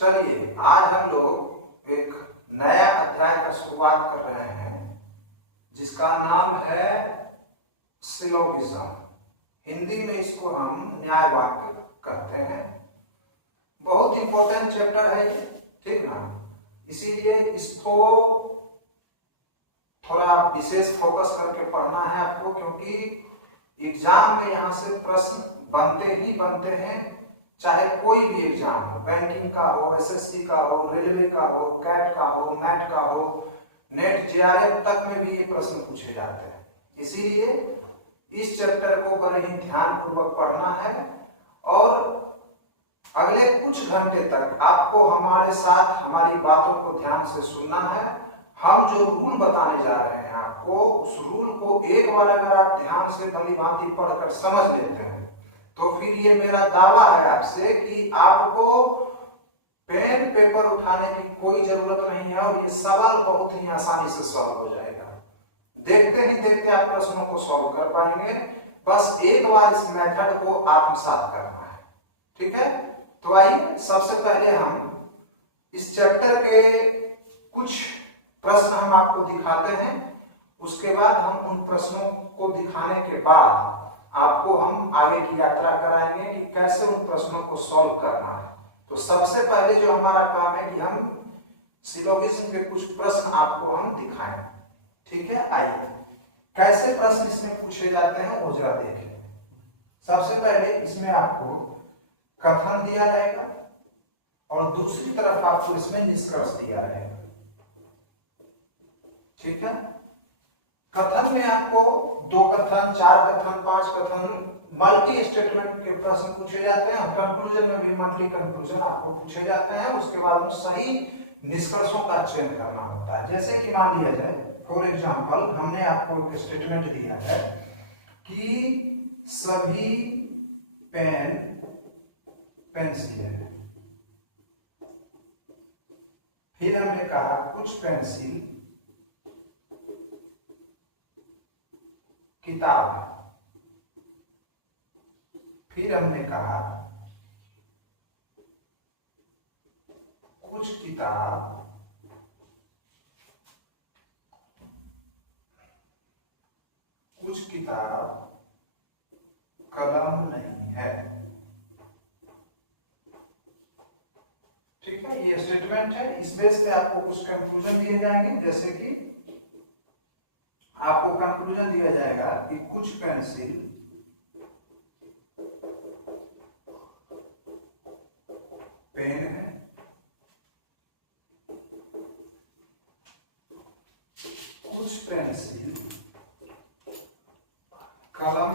चलिए आज हम लोग एक नया अध्याय का शुरुआत कर रहे हैं जिसका नाम है सिलोगिज्म। हिंदी में इसको हम न्याय वाक्य कहते हैं। बहुत इंपॉर्टेंट चैप्टर है ये, ठीक ना। इसीलिए इसको थोड़ा विशेष फोकस करके पढ़ना है आपको, क्योंकि एग्जाम में यहाँ से प्रश्न बनते ही बनते हैं। चाहे कोई भी एग्जाम हो, बैंकिंग का हो, एसएससी का हो, रेलवे का हो, कैट का हो, मैट का हो, नेट जेआरएफ तक में भी ये प्रश्न पूछे जाते हैं। इसीलिए इस चैप्टर को बड़े ही ध्यान पूर्वक पढ़ना है और अगले कुछ घंटे तक आपको हमारे साथ हमारी बातों को ध्यान से सुनना है। हम जो रूल बताने जा रहे हैं आपको, उस रूल को एक बार अगर आप ध्यान से भली भांति पढ़कर समझ लेते हैं तो फिर ये मेरा दावा है आपसे कि आपको पेन पेपर उठाने की कोई जरूरत नहीं है और ये सवाल बहुत ही आसानी से सॉल्व हो जाएगा। देखते ही देखते आप प्रश्नों को सॉल्व कर पाएंगे। बस एक बार इस मेथड को आत्मसात करना है, ठीक है। तो आइए सबसे पहले हम इस चैप्टर के कुछ प्रश्न हम आपको दिखाते हैं। उसके बाद हम उन प्रश्नों को दिखाने के बाद आपको हम आगे की यात्रा कराएंगे कि कैसे उन प्रश्नों को सॉल्व करना है। तो सबसे पहले जो हमारा काम है कि हम सिलोगिज्म के कुछ प्रश्न आपको हम दिखाएं, ठीक है। आइए कैसे प्रश्न इसमें पूछे जाते हैं वो जरा देखें। सबसे पहले इसमें आपको कथन दिया जाएगा और दूसरी तरफ आपको इसमें निष्कर्ष दिया जाएगा, ठीक है। कथन में आपको 2 कथन, 4 कथन, 5 कथन, मल्टी स्टेटमेंट के प्रश्न पूछे जाते हैं। कंक्लूजन में भी मल्टी कंक्लूजन आपको पूछे जाते हैं। उसके बाद सही निष्कर्षों का चयन करना होता है। जैसे कि मान लिया जाए, फॉर एग्जांपल हमने आपको एक स्टेटमेंट दिया है कि सभी पेन पेंसिल है। फिर हमने कहा कुछ पेंसिल किताब है। फिर हमने कहा कुछ किताब कलम नहीं है, ठीक है। ये स्टेटमेंट है। इस बेस पे आपको कुछ कंक्लूजन दिए जाएंगे। जैसे कि आपको कंक्लूजन दिया जाएगा कि कुछ पेंसिल पेन है, कुछ पेंसिल कलम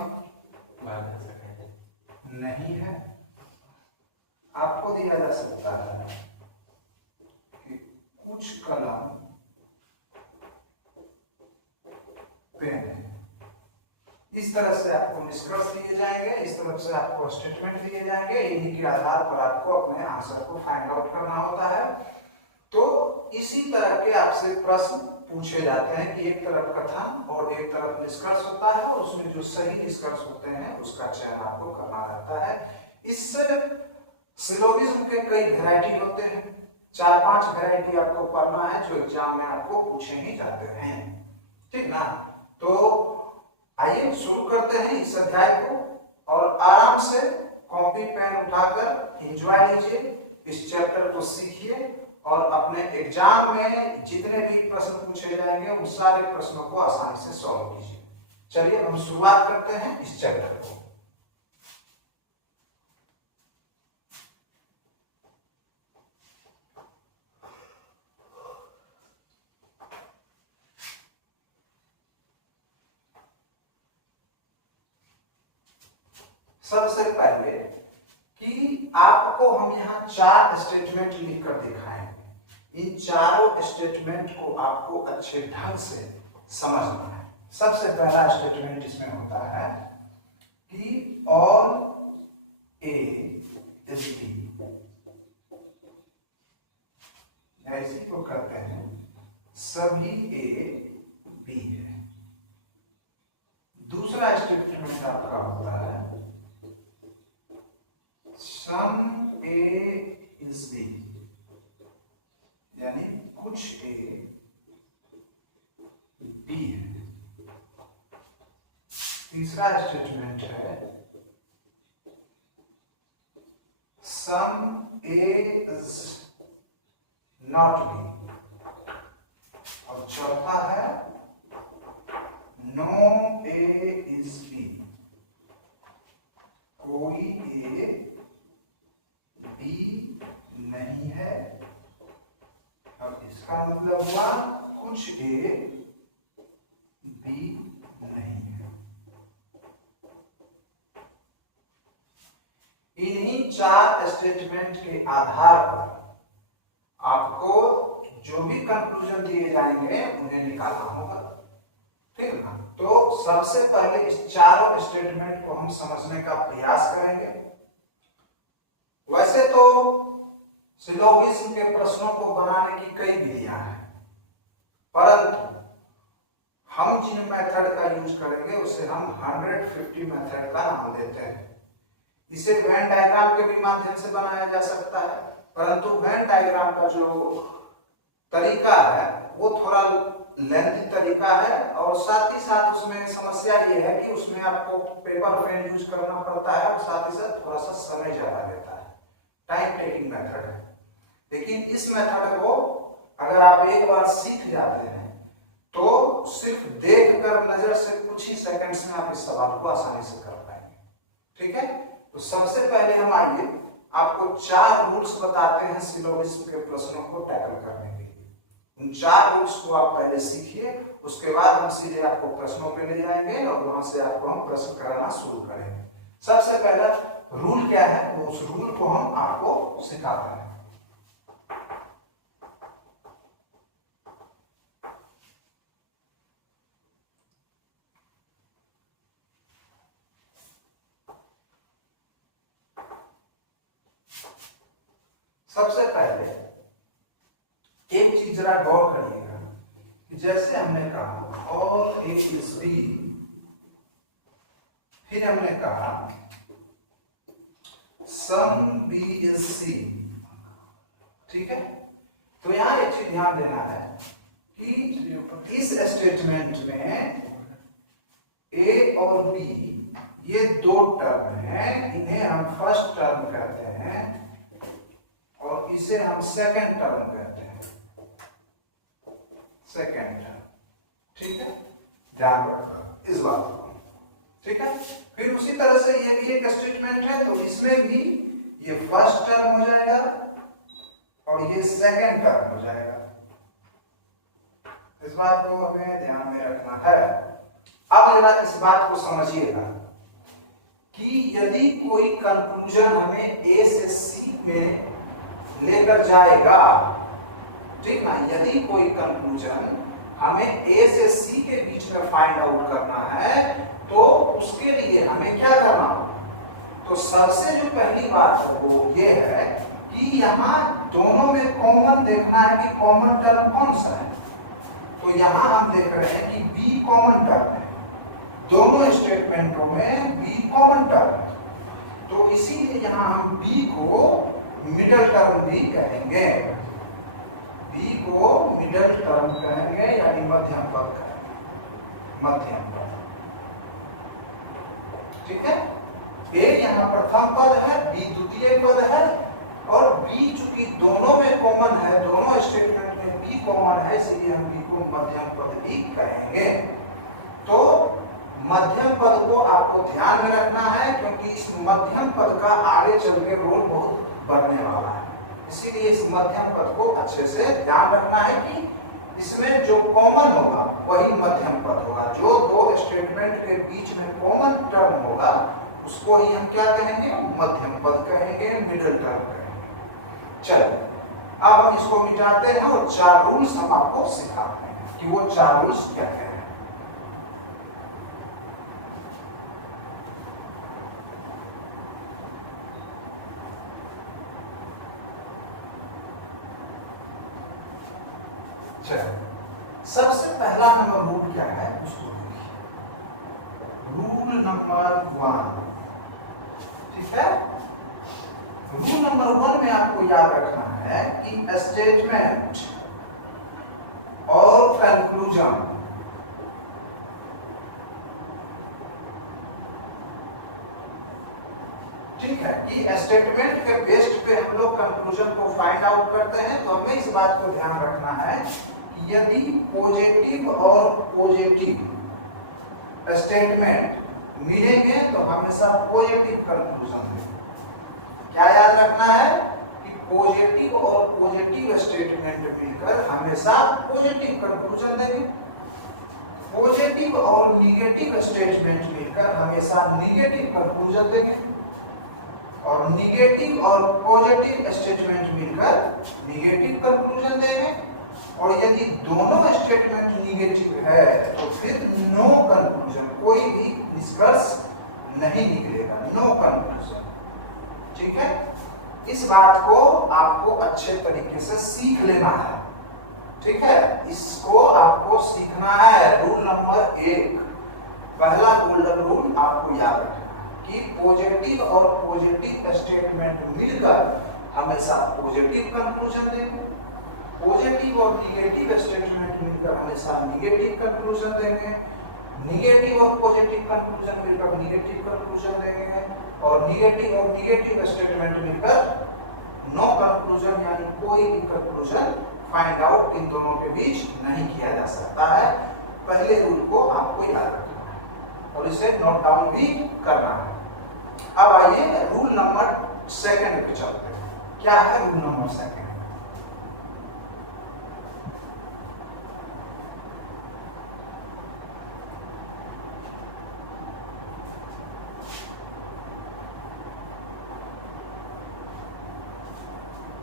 नहीं है। आपको दिया जा सकता है कि कुछ कलम पेन है। इस तरह से आपको निष्कर्ष दिए जाएंगे, इस तरह से आपको स्टेटमेंट दिए जाएंगे। इन्हीं के आधार पर आपको अपने आंसर को फाइंड आउट करना होता है। तो इसी तरह के आपसे प्रश्न पूछे जाते हैं कि एक तरफ कथन और एक तरफ निष्कर्ष होता है और उसमें जो सही निष्कर्ष होते हैं उसका चयन आपको करना रहता है। इससे सिलोगिज्म के कई वैरायटी होते हैं। 4-5 वैरायटी आपको पढ़ना है जो एग्जाम में आपको पूछे ही जाते हैं, ठीक ना। तो आइए शुरू करते हैं इस अध्याय को और आराम से कॉपी पेन उठाकर एंजॉय लीजिए, इस चैप्टर को सीखिए और अपने एग्जाम में जितने भी प्रश्न पूछे जाएंगे उन सारे प्रश्नों को आसानी से सॉल्व कीजिए। चलिए हम शुरुआत करते हैं इस चैप्टर को। सबसे पहले कि आपको हम यहाँ 4 स्टेटमेंट लिखकर दिखाएंगे। इन चारों स्टेटमेंट को आपको अच्छे ढंग से समझना है। सबसे पहला स्टेटमेंट इसमें होता है कि ऑल ए इज बी, इसी को कहते हैं सभी ए बी है। दूसरा स्टेटमेंट आपका होता है sum A is B, तीसरा स्टेटमेंट है सम ए इज नॉट बी, और चौथा है नो ए इज बी, कोई ए बी नहीं है। अब इसका मतलब हुआ कुछ ए बी नहीं है। इन्हीं चार स्टेटमेंट के आधार पर आपको जो भी कंक्लूजन दिए जाएंगे उन्हें निकालना होगा, ठीक है ना। तो सबसे पहले इस चारों स्टेटमेंट को हम समझने का प्रयास करेंगे। वैसे तो सिलोगिज्म के प्रश्नों को बनाने की कई विधियां हैं, परंतु हम जिन मेथड का यूज करेंगे उसे हम 150 मेथड का नाम देते हैं। इसे वेन डायग्राम के भी माध्यम से बनाया जा सकता है, परंतु वेन डायग्राम का जो तरीका है वो थोड़ा लेंथी तरीका है, और साथ ही साथ उसमें समस्या ये है कि उसमें आपको पेपर पेन यूज करना पड़ता है, और साथ ही साथ थोड़ा सा समय ज्यादा लेता है, टाइम टेकिंग मेथड है। लेकिन इस मेथड को अगर आप एक बार सीख जाते हैं तो सिर्फ देखकर नजर से कुछ ही सेकंड्स में आप इस सवाल को आसानी से कर पाएंगे, ठीक है। तो सबसे पहले हम आइए आपको 4 रूल्स बताते हैं सिलोगिज्म के प्रश्नों को टैकल करने के लिए। उन 4 रूल्स को आप पहले सीखिए, उसके बाद हम सीधे आपको प्रश्नों पे ले जाएंगे और वहां से आपको हम प्रश्न कराना शुरू करेंगे। सबसे पहला रूल क्या है, वो उस रूल को हम आपको सिखाते हैं। सबसे पहले एक चीज जरा गौर करिएगा कि जैसे हमने कहा और ए इज बी, फिर हमने कहा सम बी इज सी, ठीक है। तो यहां एक चीज ध्यान देना है कि इस स्टेटमेंट में ए और बी ये 2 टर्म हैं, इन्हें हम फर्स्ट टर्म कहते हैं और इसे हम सेकंड टर्म कहते हैं, सेकंड टर्म, ठीक है। ध्यान रखो इस बात को, ठीक है। फिर उसी तरह से ये भी एक स्टेटमेंट है, तो इसमें भी ये फर्स्ट टर्म हो जाएगा और ये सेकंड टर्म हो जाएगा। इस बात को हमें ध्यान में रखना है। अब जरा इस बात को समझिएगा कि यदि कोई कंक्लूजन हमें ए से सी में लेकर जाएगा, ठीक ना, यदि कोई कंक्लूजन हमें ए से सी के बीच में फाइंड आउट करना है तो उसके लिए हमें क्या करना होगा। तो सबसे जो पहली बात है वो ये है कि यहाँ दोनों में कॉमन देखना है कि कॉमन टर्म कौन सा है। तो यहाँ हम देख रहे हैं कि बी कॉमन टर्म है, दोनों स्टेटमेंटों में बी कॉमन टर्म है, तो इसीलिए यहाँ हम बी को मिडल टर्म भी कहेंगे, बी को मिडल टर्म कहेंगे यानी मध्यम पद कहेंगे, मध्यम पद, ठीक है। ए यहाँ प्रथम पद है, बी द्वितीय पद है, और बी चूंकि दोनों में कॉमन है, दोनों स्टेटमेंट में बी कॉमन है, इसलिए हम बी को मध्यम पद भी कहेंगे। तो मध्यम पद को आपको ध्यान में रखना है क्योंकि इस मध्यम पद का आगे चल के रोल बहुत बढ़ने वाला है, इसीलिए इस मध्यम पद को अच्छे से ध्यान रखना है कि इसमें जो कॉमन होगा वही मध्यम पद होगा। जो 2 स्टेटमेंट के बीच में कॉमन टर्म होगा उसको ही हम क्या कहेंगे, मध्यम पद कहेंगे, मिडिल टर्म कहेंगे। चलिए अब हम इसको मिटाते हैं और 4 रूल्स हम आपको सिखाते हैं कि वो 4 रूल्स क्या हैं। सबसे पहला नंबर रूल क्या है उसको देखिए, रूल नंबर 1, ठीक है। रूल नंबर 1 में आपको याद रखना है कि स्टेटमेंट और कंक्लूजन ठीक है, कि स्टेटमेंट के बेस्ड पे हम लोग कंक्लूजन को फाइंड आउट करते हैं। तो हमें इस बात को ध्यान रखना है कि यदि पॉजिटिव और पॉजिटिव स्टेटमेंट मिलेंगे तो हमेशा पॉजिटिव कंक्लूजन देंगे। क्या याद रखना है कि पॉजिटिव और पॉजिटिव स्टेटमेंट मिलकर हमेशा पॉजिटिव कंक्लूजन देंगे, पॉजिटिव और निगेटिव स्टेटमेंट मिलकर हमेशा निगेटिव कंक्लूजन देंगे, और निगेटिव और पॉजिटिव स्टेटमेंट मिलकर निगेटिव कंक्लूजन देंगे। और यदि दोनों स्टेटमेंट निगेटिव है तो फिर नो कंक्लूजन, कोई भी निष्कर्ष नहीं निकलेगा, नो कंक्लूजन। ठीक है, इस बात को आपको अच्छे तरीके से सीख लेना है। ठीक है, इसको आपको सीखना है। रूल नंबर 1, पहला गोल्डन रूल आपको याद रखना कि पॉजिटिव और पॉजिटिव स्टेटमेंट मिलकर हमेशा पॉजिटिव कंक्लूजन देंगे, पॉजिटिव और निगेटिव स्टेटमेंट मिलकर हमेशा निगेटिव कंक्लूजन देंगे, निगेटिव और पॉजिटिव कंक्लूजन मिलकर निगेटिव कंक्लूजन देंगे, और निगेटिव स्टेटमेंट मिलकर नो कंक्लूजन, यानी कोई भी कंक्लूजन फाइंड आउट इन दोनों के बीच नहीं किया जा सकता है। पहले रूल को आपको याद रखना है और इसे नोट डाउन भी करना है। अब आइए रूल नंबर 2 पे चलते हैं। क्या है रूल नंबर 2?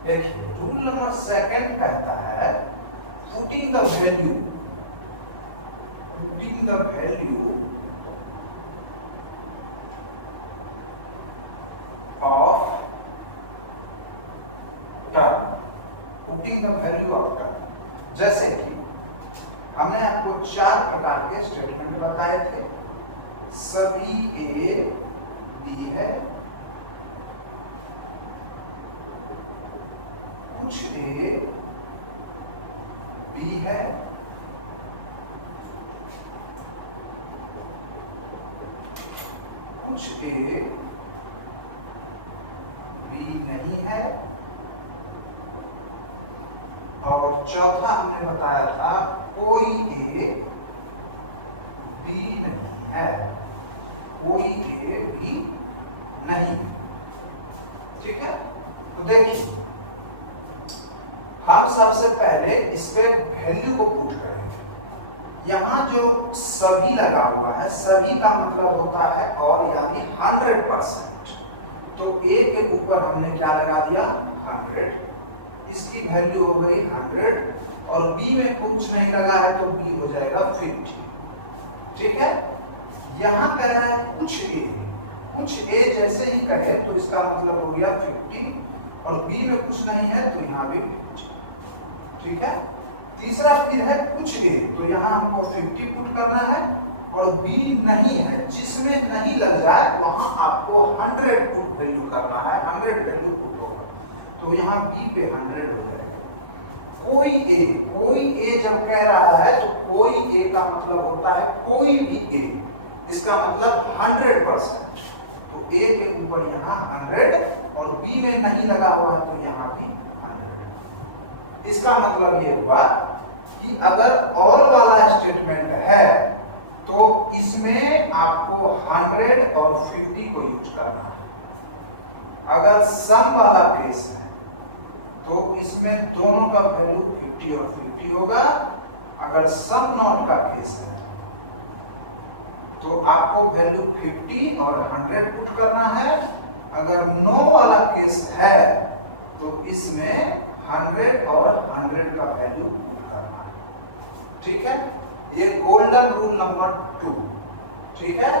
देखिए, रूल नंबर 2 कहता है putting the value of term, putting the value of term. जैसे कि हमने आपको 4 प्रकार के स्टेटमेंट बताए थे, सभी ए बी है, कुछ ए बी है, कुछ ए बी नहीं है, और चौथा हमने बताया था कोई ए बी नहीं है, कोई ए बी नहीं। ठीक है, तो देखिए हम सबसे पहले इस पे वैल्यू को पुट करेंगे। यहाँ जो सभी लगा हुआ है, सभी का मतलब होता है और यानी 100%। तो ए के ऊपर हमने क्या लगा दिया 100, इसकी वैल्यू हो गई 100, और बी में कुछ नहीं लगा है तो बी हो जाएगा 50। ठीक है, यहाँ कह रहा है कुछ ए जैसे ही कहे तो इसका मतलब हो गया 50, और बी में कुछ नहीं है तो यहाँ भी 50। ठीक है, तीसरा फिर है कुछ ए, तो यहाँ हमको 50 पुट करना है, और बी नहीं है, जिसमें नहीं लग जाए वहां आपको 100 पुट वैल्यू करना है, 100 वैल्यू पुट होगा, तो यहाँ बी पे 100 हो जाएगा। कोई ए जब कह रहा है तो कोई ए का मतलब होता है कोई भी ए, इसका मतलब 100%। तो ए के ऊपर यहाँ 100, और बी में नहीं लगा हुआ है तो यहाँ भी 100। इसका मतलब ये हुआ कि अगर और वाला स्टेटमेंट है तो इसमें आपको 100 और 50 को यूज करना है। अगर सम वाला केस है तो इसमें दोनों का वैल्यू 50 और 50 होगा। अगर सम नॉट का केस है तो आपको वैल्यू 50 और 100 पुट करना है। अगर नो वाला केस है तो इसमें 100 और 100 का वैल्यू पुट करना है। ठीक है, ये गोल्डन रूल नंबर 2। ठीक है,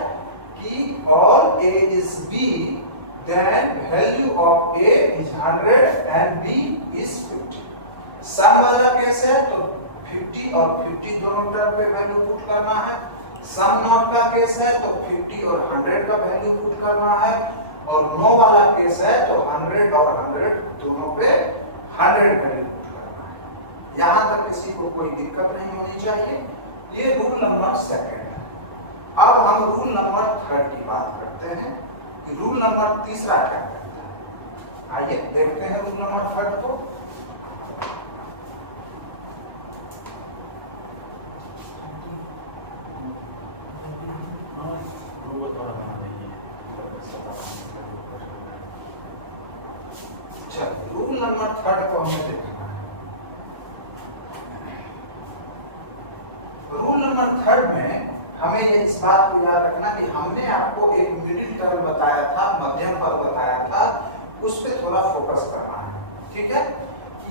कि all A is B then value of A is 100 and B is 50। Sum वाला केस है तो 50 और 50 दोनों टर्म पे वैल्यू पुट करना है। सम नॉट का केस है तो 50 और 100 का वैल्यू पुट करना है, और नो वाला केस है तो 100 और 100 दोनों पे 100 वैल्यू पुट करना है। यहां तक किसी को कोई दिक्कत नहीं होनी चाहिए। ये रूल नंबर 2 है। अब हम रूल नंबर 3 की बात करते हैं। रूल नंबर तीसरा क्या कहता है, आइए देखते हैं रूल नंबर थर्ड को। रूल नंबर थर्ड को हमें देखना है। रूल नंबर थर्ड में हमें ये इस बात को याद रखना कि हमने आपको एक मिडिल टर्म बताया था, मध्यम पद बताया था, उस पे थोड़ा फोकस करना है, ठीक है।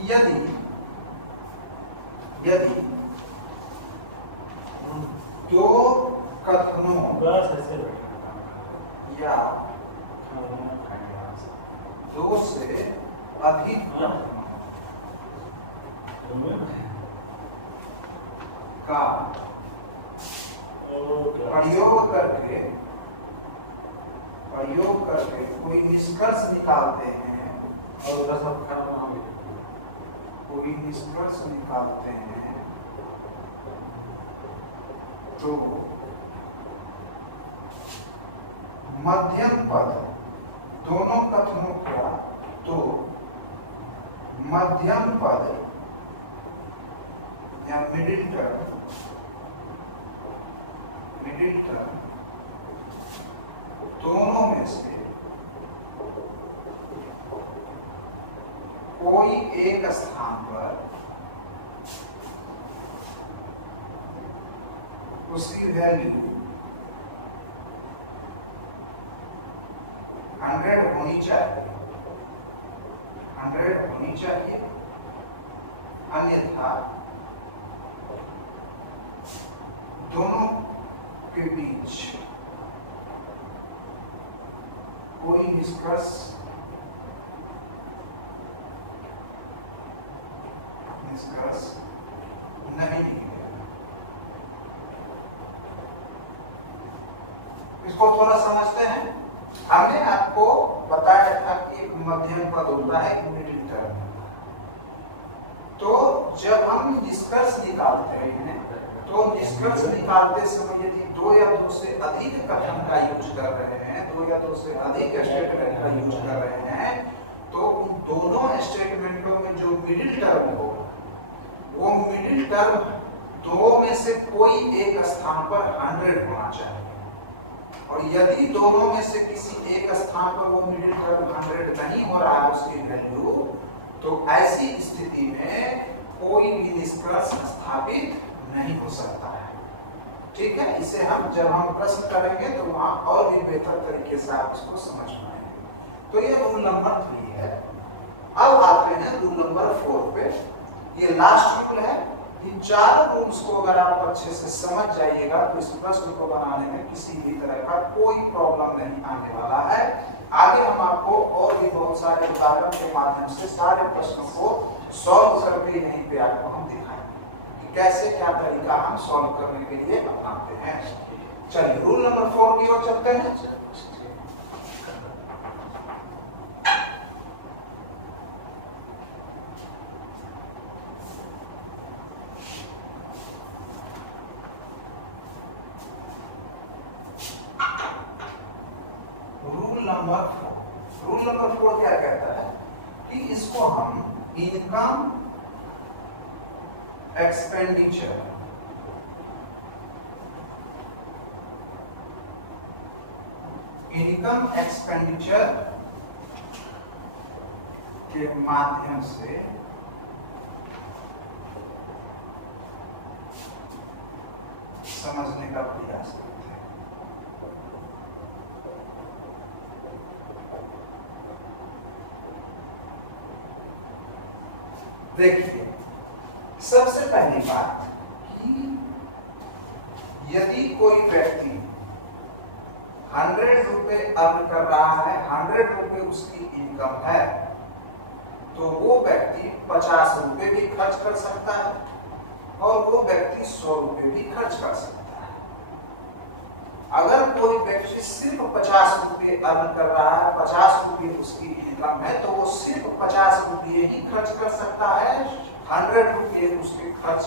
यदि दो कथनों या दो से अधिक का प्रयोग करके कोई निष्कर्ष निकालते हैं, कोई निष्कर्ष निकालते हैं, तो मध्यम पद दोनों कथनों का, तो मध्यम पद या मिडिल टर्म दोनों में से कोई एक स्थान पर उसकी वैल्यू 100 होनी चाहिए, 100 होनी चाहिए, अन्यथा दोनों के बीच कोई निष्कर्ष नहीं निकलेगा। इसको थोड़ा समझते हैं। हमने आपको बताया था कि मध्यम पद होता है, मिडिल टर्म। तो जब हम निष्कर्ष निकालते हैं, तो निष्कर्ष निकालते समय यदि दो या दो से अधिक कथन का यूज कर रहे हैं, दो या दो से अधिक स्टेटमेंट का यूज कर रहे हैं, तो उन दोनों स्टेटमेंटों में जो मिडिल टर्म हो, वो मिडिल टर्म दो में से कोई एक स्थान पर 100 होना चाहिए। और यदि दोनों में से किसी एक स्थान पर वो मिडिल टर्म 100 नहीं हो रहा है उसकी वैल्यू, तो ऐसी स्थिति में कोई भी निष्कर्ष स्थापित नहीं हो सकता है, ठीक है। इसे हम जब हम प्रश्न करेंगे तो वहां और भी बेहतर तरीके से आप इसको समझ पाएंगे। तो ये रूल नंबर 3 है। अब आते हैं रूल नंबर 4 पे। ये लास्ट रूल है। इन चार रूल्स को अगर आप अच्छे से समझ जाइएगा तो इस प्रश्न को बनाने में किसी भी तरह का कोई प्रॉब्लम नहीं आने वाला है। आगे हम आपको और भी बहुत सारे उदाहरण के माध्यम से सारे प्रश्नों को सॉल्व करके यहीं पे आपको हम दिखाएंगे कि कैसे क्या तरीका हम सॉल्व करने के लिए अपनाते हैं। चलिए रूल नंबर 4 की ओर चलते हैं। रूल नंबर 4 क्या कहता है कि इसको हम इनकम एक्सपेंडिचर के माध्यम से समझने का प्रयास करते हैं। देखिए, सबसे पहली बात कि यदि कोई व्यक्ति 100 रुपए अर्न कर रहा है, 100 रुपए उसकी इनकम है, तो वो व्यक्ति 50 रुपए भी खर्च कर सकता है और वो व्यक्ति 100 रुपए भी खर्च कर सकता है। अगर कोई व्यक्ति सिर्फ 50 रुपए अर्न कर रहा है, 50 रुपए उसकी इनकम है, तो वो सिर्फ 50 रुपए ही खर्च कर सकता है। 100 रुपए उसके खर्च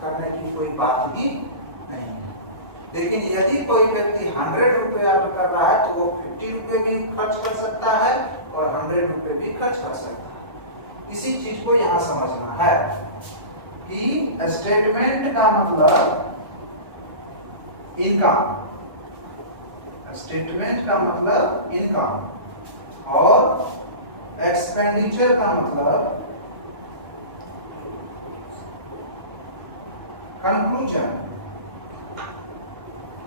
करने की कोई बात ही नहीं है। लेकिन यदि कोई व्यक्ति 100 रुपये अर्न कर रहा है तो वो 50 रुपये भी खर्च कर सकता है और 100 रुपये भी खर्च कर सकता है। इसी चीज को यहाँ समझना है कि स्टेटमेंट का मतलब इनकम, स्टेटमेंट का मतलब इनकम और एक्सपेंडिचर का मतलब कंक्लूजन।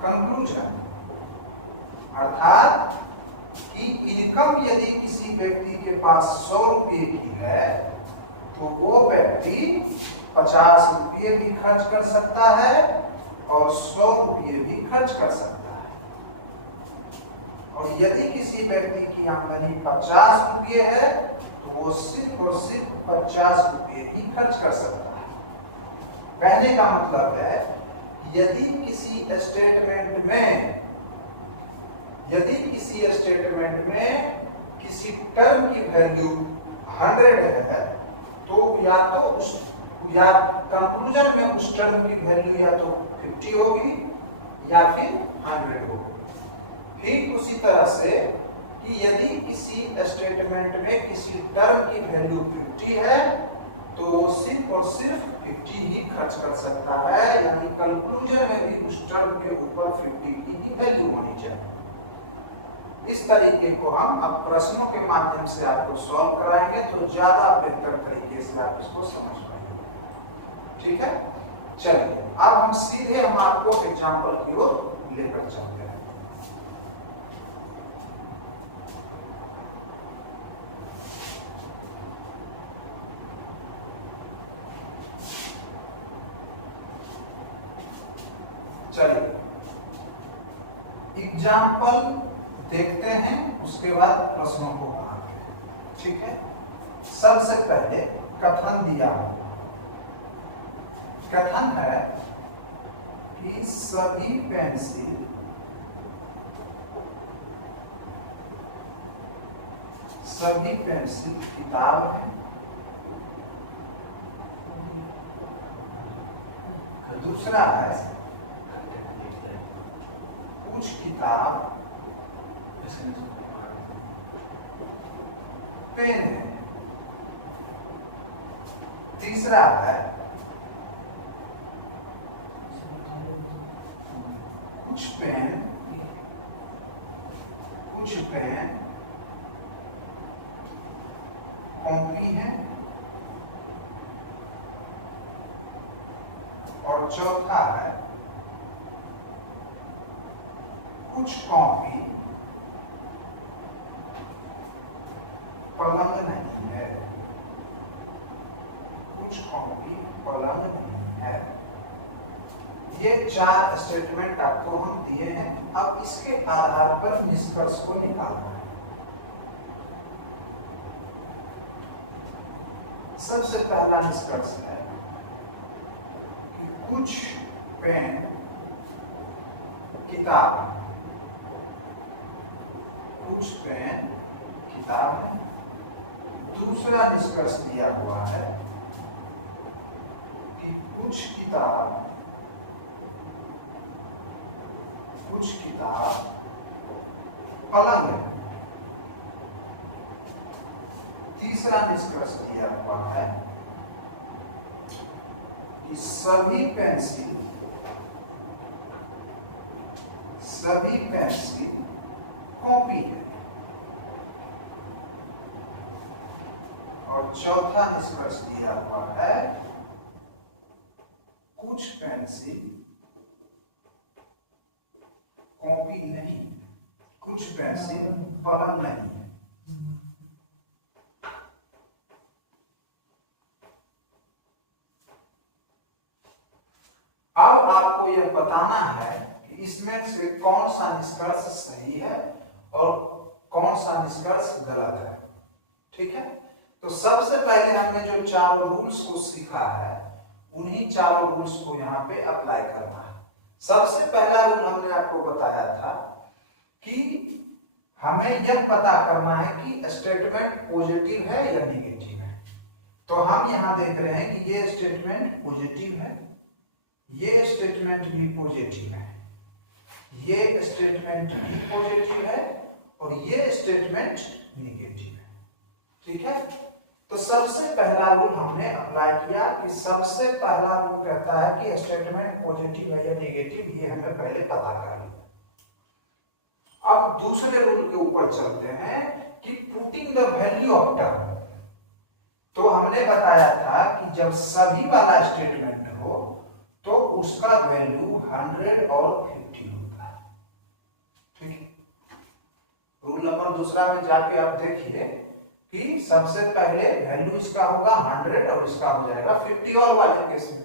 कंक्लूजन अर्थात कि इनकम यदि किसी व्यक्ति के पास 100 रुपये की है तो वो व्यक्ति 50 रुपये भी खर्च कर सकता है और 100 रुपये भी खर्च कर सकता है। और यदि किसी व्यक्ति की आमदनी 50 रुपये है तो वो सिर्फ और सिर्फ 50 रुपये ही खर्च कर सकता है। कहने का मतलब है यदि किसी स्टेटमेंट में किसी टर्म की वैल्यू 100 है तो या कंक्लूजन में उस टर्म की वैल्यू या तो 50 होगी या फिर 100 होगी। ठीक उसी तरह से कि यदि किसी स्टेटमेंट में किसी टर्म की वैल्यू 50 है तो वो सिर्फ और सिर्फ 50 ही खर्च कर सकता है, यानी कंक्लूजन में भी उस टर्म के ऊपर 50 की ही वैल्यू होनी चाहिए। इस तरीके को हम अब प्रश्नों के माध्यम से आपको सॉल्व कराएंगे तो ज्यादा बेहतर तरीके से आप इसको समझ पाएंगे। ठीक है, चलिए अब हम सीधे आपको एग्जाम्पल की ओर लेकर चलते हैं। चलिए एग्जाम्पल देखते हैं, उसके बाद प्रश्नों को बनाते हैं। ठीक है, सबसे पहले कथन दिया हुआ कथन है कि सभी पेंसिल किताब है। दूसरा है कुछ किताब पेन है। तीसरा है कुछ पेन कॉपी है। और चौथा है कुछ कॉपी पलंग नहीं है। कुछ कॉपी पलंग नहीं है। ये 4 स्टेटमेंट आपको हम दिए हैं। अब इसके आधार पर निष्कर्ष को निकालना है। सबसे पहला निष्कर्ष है कि कुछ पेन किताब है। दूसरा निष्कर्ष दिया हुआ है कि कुछ किताब पलंग है। तीसरा निष्कर्ष दिया हुआ है कि सभी पेंसिल कॉपी है। और चौथा निष्कर्ष दिया हुआ है कुछ पेंसिल कॉपी नहीं, कुछ पेंसिल पलंग नहीं है। अब आपको यह बताना है कि इसमें से कौन सा निष्कर्ष सही है और कौन सा निष्कर्ष गलत है। ठीक है, तो सबसे पहले हमने जो 4 रूल्स को सीखा है उन्हीं 4 रूल्स को यहाँ पे अप्लाई करना है। सबसे पहला रूल हमने आपको बताया था कि हमें यह पता करना है कि स्टेटमेंट पॉजिटिव है या निगेटिव है। तो हम यहाँ देख रहे हैं कि ये स्टेटमेंट पॉजिटिव है, ये स्टेटमेंट भी पॉजिटिव है। ये स्टेटमेंट भी पॉजिटिव है और ये स्टेटमेंट निगेटिव है। ठीक है, तो सबसे पहला रूल हमने अप्लाई किया कि सबसे पहला रूल कहता है कि स्टेटमेंट पॉजिटिव है या नेगेटिव, ये हमें पहले पता कर लिया। अब दूसरे रूल के ऊपर चलते हैं कि putting the value of term. तो हमने बताया था कि जब सभी वाला स्टेटमेंट हो तो उसका वैल्यू 100 और 50 होता है। ठीक है, रूल नंबर दूसरा में जाके आप देखिए कि सबसे पहले वैल्यू इसका होगा 100 और इसका हो जाएगा 50। और वाले केस में,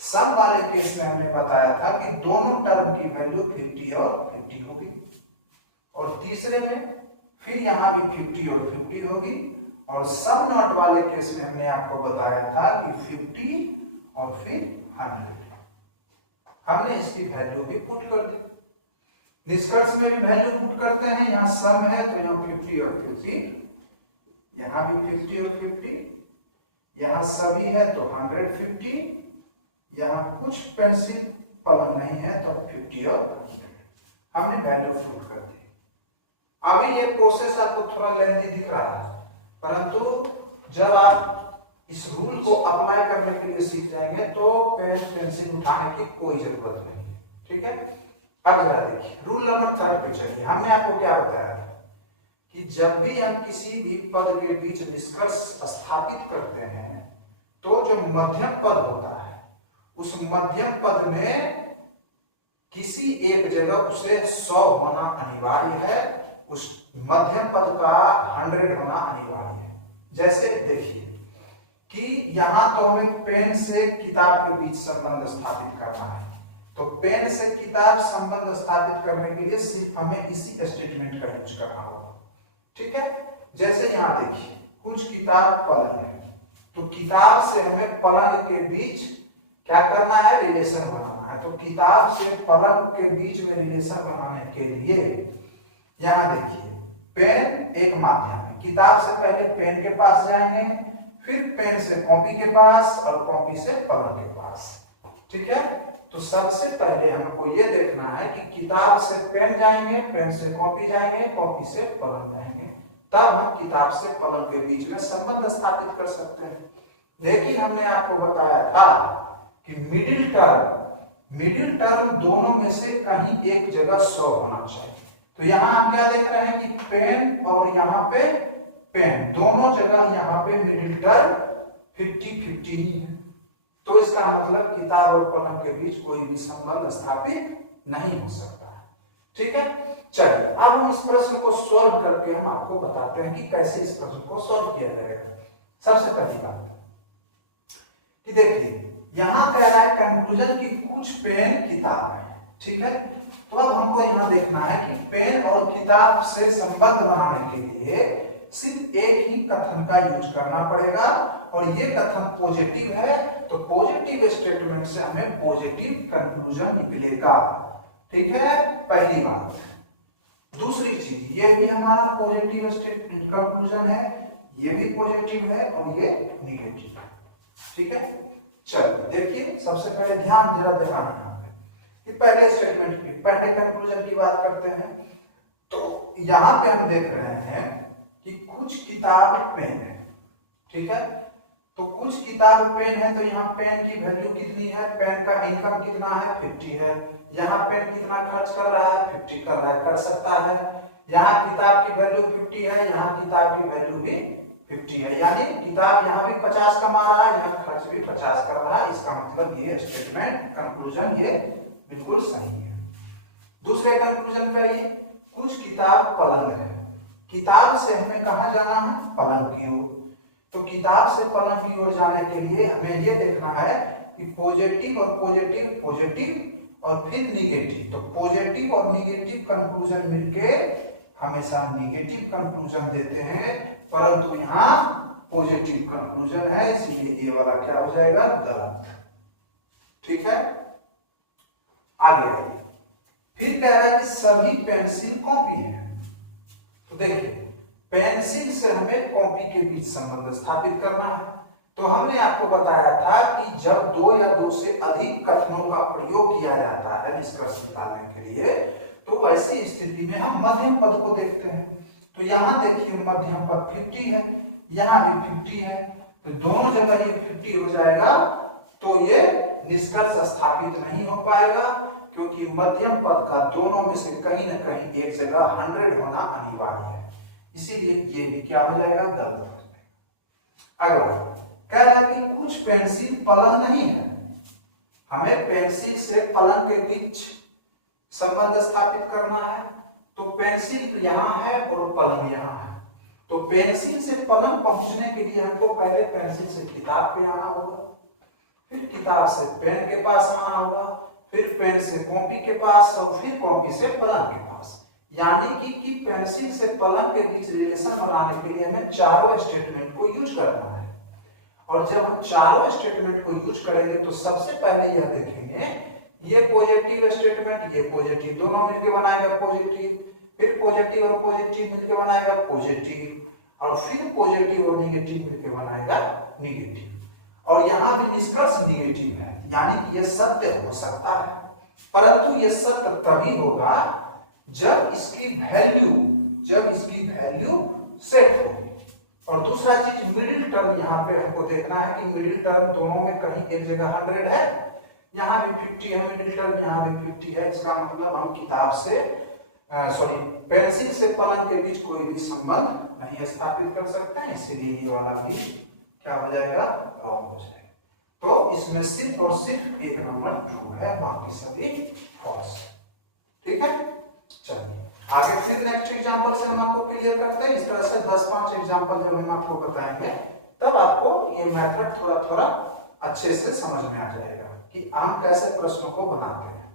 सम वाले केस में हमने बताया था कि दोनों टर्म की वैल्यू 50 और 50 होगी। और तीसरे में फिर यहां भी 50 और 50 होगी। और सम नॉट वाले केस में हमने आपको बताया था कि 50 और फिर 100। हमने इसकी वैल्यू भी पुट कर दी। निष्कर्ष में भी वैल्यू पुट करते हैं, यहाँ सम है तो यहाँ 50 और 50, यहाँ भी 50 और 50, यहाँ सभी है तो 150, यहाँ कुछ पेंसिल पलंग नहीं है तो 50 और 100 हमने वैल्यू पुट कर दी। अभी ये प्रोसेस आपको थोड़ा लेंथी दिख रहा है, परंतु जब आप इस रूल को अप्लाई करने के लिए सीख जाएंगे तो पेन पेंसिल उठाने की कोई जरूरत नहीं है। ठीक है, अब जरा देखिए रूल नंबर 3 पे चलिए। हमने आपको क्या बताया कि जब भी हम किसी भी पद के बीच निष्कर्ष स्थापित करते हैं तो जो मध्यम पद होता है उस मध्यम पद में किसी एक जगह उसे 100 होना अनिवार्य है, उस मध्यम पद का 100 होना अनिवार्य है। जैसे देखिए कि यहां तो हमें पेन से किताब के बीच संबंध स्थापित करना है, तो पेन से किताब संबंध स्थापित करने के लिए सिर्फ हमें इसी स्टेटमेंट का यूज करना होगा। ठीक है, जैसे यहां देखिए कुछ किताब पलंग है, तो किताब से हमें पलंग के बीच क्या करना है, रिलेशन बनाना है। तो किताब से पलंग के बीच में रिलेशन बनाने के लिए यहां देखिए पेन एक माध्यम है, किताब से पहले पेन के पास जाएंगे, फिर पेन से कॉपी के पास और कॉपी से पलंग के पास। ठीक है, तो सबसे पहले हमको ये देखना है कि किताब से पेन जाएंगे, पेन से कॉपी जाएंगे, कॉपी से पलंग जाएंगे, तब हम किताब से पलंग के बीच में संबंध स्थापित कर सकते हैं। लेकिन हमने आपको बताया था कि मिडिल टर्म दोनों में से कहीं एक जगह 100 होना चाहिए। तो यहाँ हम क्या देख रहे हैं कि पेन और यहाँ पे पेन दोनों जगह यहाँ पे मिडिल टर्म 50-50 ही है। तो इसका मतलब किताब और पलंग के बीच कोई भी संबंध स्थापित नहीं हो सकता है। ठीक है, चलिए अब हम इस प्रश्न को सॉल्व करके हम आपको बताते हैं कि कैसे इस प्रश्न को सॉल्व किया जाएगा। सबसे पहली बात कि देखिए यहां कह रहा है कंक्लूजन की कुछ पेन किताब है। ठीक है, तो अब हमको यहां देखना है कि पेन और किताब से संबंध बनाने के लिए सिर्फ एक ही कथन का यूज करना पड़ेगा और ये कथन पॉजिटिव है, तो पॉजिटिव स्टेटमेंट से हमें पॉजिटिव कंक्लूजन निकलेगा। ठीक है, पहली बात। दूसरी चीज, ये भी हमारा पॉजिटिव स्टेटमेंट कंक्लूजन है, ये भी पॉजिटिव है और ये निगेटिव है। ठीक है, चलिए देखिए सबसे पहले ध्यान जरा दिखाना है कि पहले स्टेटमेंट की पहले कंक्लूजन की बात करते हैं। तो यहां पे हम देख रहे हैं कि कुछ किताब पेन है। ठीक है, तो कुछ किताब पेन है, तो यहाँ पेन की वैल्यू कितनी है, पेन का इनकम कितना है, 50 है। यहाँ पेन कितना खर्च कर रहा है, 50 कर रहा है, कर सकता है। यहाँ किताब की वैल्यू 50 है, यहाँ किताब की वैल्यू भी 50 है, यानी किताब यहाँ भी 50 कमा रहा है, यहाँ खर्च भी 50 कर रहा है। इसका मतलब ये स्टेटमेंट कंक्लूजन ये बिल्कुल सही है। दूसरे कंक्लूजन पर ये कुछ किताब पलंग है, किताब से हमें कहाँ जाना है, पलंग की ओर। तो किताब से पलंग की ओर जाने के लिए हमें ये देखना है कि पॉजिटिव और पॉजिटिव, पॉजिटिव और फिर निगेटिव। तो पॉजिटिव और निगेटिव कंक्लूजन मिलके हमेशा निगेटिव कंक्लूजन देते हैं, परंतु यहाँ पॉजिटिव कंक्लूजन है, इसलिए ये वाला क्या हो जाएगा, गलत। ठीक है, आगे आइए। फिर कह रहा है कि सभी पेंसिल कॉपी है। तो देखिए पेंसिल से हमें कॉपी के बीच संबंध स्थापित करना है, तो हमने आपको बताया था कि जब दो या दो से अधिक कथनों का प्रयोग किया जाता है निष्कर्ष निकालने के लिए, तो ऐसी स्थिति में हम मध्यम पद को देखते हैं। तो यहाँ देखिए मध्यम पद 50 है, यहाँ भी 50 है, तो दोनों जगह ये 50 हो जाएगा, तो ये निष्कर्ष स्थापित नहीं हो पाएगा, क्योंकि मध्यम पद का दोनों में से कहीं न कहीं एक जगह 100 होना अनिवार्य है, इसीलिए ये भी क्या हो जाएगा, गलत हो जाएगा। अगला कह रहा है कि कुछ पेंसिल पलंग नहीं है, हमें पेंसिल से पलंग के बीच संबंध स्थापित करना है। तो पेंसिल यहाँ है और पलंग यहाँ है, तो पेंसिल से पलंग पहुंचने के लिए हमको पहले पेंसिल से किताब पे आना होगा, फिर किताब से पेन के पास आना होगा, फिर पेन से कॉपी के पास और फिर कॉपी से पलंग के पास। यानी कि पेंसिल से पलंग के बीच रिलेशन बनाने के लिए हमें चारों स्टेटमेंट को यूज करना है। और जब हम चारों स्टेटमेंट को यूज करेंगे तो सबसे पहले यह देखेंगे, ये पॉजिटिव स्टेटमेंट, ये पॉजिटिव, दोनों मिलकर बनाएगा पॉजिटिव, फिर पॉजिटिव और पॉजिटिव मिलकर बनाएगा पॉजिटिव, और फिर पॉजिटिव और निगेटिव मिलकर बनाएगा निगेटिव। और यहाँ भी निष्कर्ष निगेटिव है, यानी कि यह सत्य हो सकता है, परंतु यह सत्य तभी होगा जब इसकी वैल्यू सेट होगी। और दूसरा चीज मिडिल टर्म, यहाँ पे हमको देखना है कि मिडिल टर्म दोनों में कहीं एक जगह 100 है, यहाँ भी 50 है मिडिल टर्म, यहाँ भी 50 है, इसका मतलब हम किताब से पेंसिल से पलंग के बीच कोई भी संबंध नहीं स्थापित कर सकते हैं, इसीलिए ये वाला भी क्या हो जाएगा, रॉन्ग हो जाएगा। तो इसमें सिर्फ और सिर्फ एक नंबर ट्रू है, बाकी सभी फॉल्स। ठीक है, चलिए आगे फिर नेक्स्ट एग्जांपल से हम आपको क्लियर करते हैं। इस तरह से 10-5 एग्जांपल जब हम आपको बताएंगे तब आपको ये मेथड थोड़ा थोड़ा अच्छे से समझ में आ जाएगा कि हम कैसे प्रश्नों को बनाते हैं।